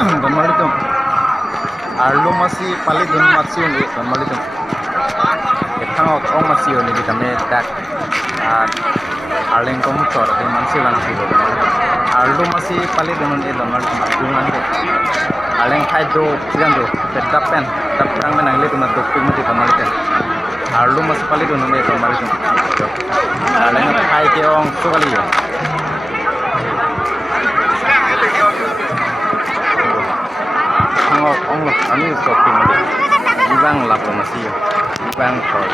Donmalitum. Arlo masih paling dun masih unik Donmalitum. Ketang ong masih unik kita medak. Arleng kamu cor di masih langsung. Arlo masih paling dun unik Donmalitum. Dungan deh. Arleng kai do kian do. Tetapen perang menang lihat umat dokter mati Donmalitum. Arlo masih paling dun unik Donmalitum. Arleng kai keong sukali ya. Ông ini shopping ibang lapor masih ibang tol.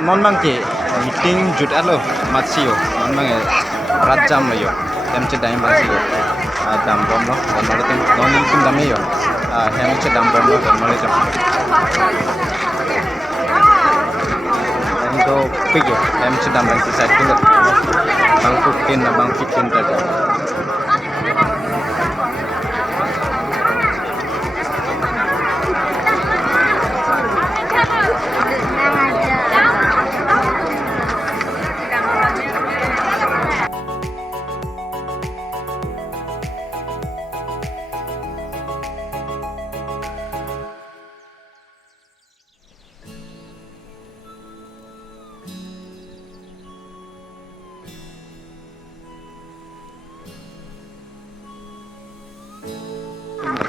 non bang ke meeting jut alo matsio non bang rajam yo em che dai matsio dam bom no non tin non tin dam yo hem che dam bom no non jam em do piyo em che dam bang sa tin bang putin na bang pitin ta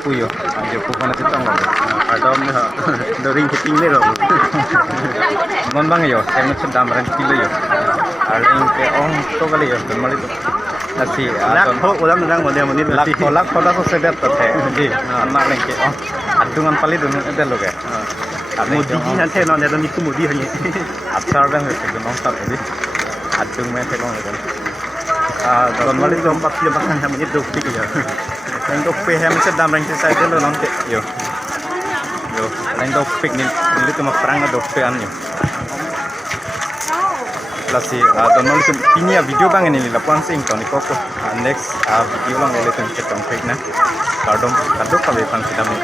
puyo aja bukan itu tong loh ada Loringthepi ini loh non bang yo em sedang barang kilo yo aling ke ong to kali yo normal itu nasi lak ho ulam nang model model nasi lak kola ko sedet tete di anak aling ke ong adungan pali dun ada lo ke modi ji han the non ne mi ku modi hani achar bang itu non tar di adung me te long kan normal itu lom pak dia makan ham ini dok tik ya yang dok pe hem sedang barang saya itu non te yo yang dok pik ni itu mah perang dok pe an yo lasi normal itu ini video bang ini lapan sing toni koko next video lang ulit yung kitong pik na kardom kadok kami pang kita may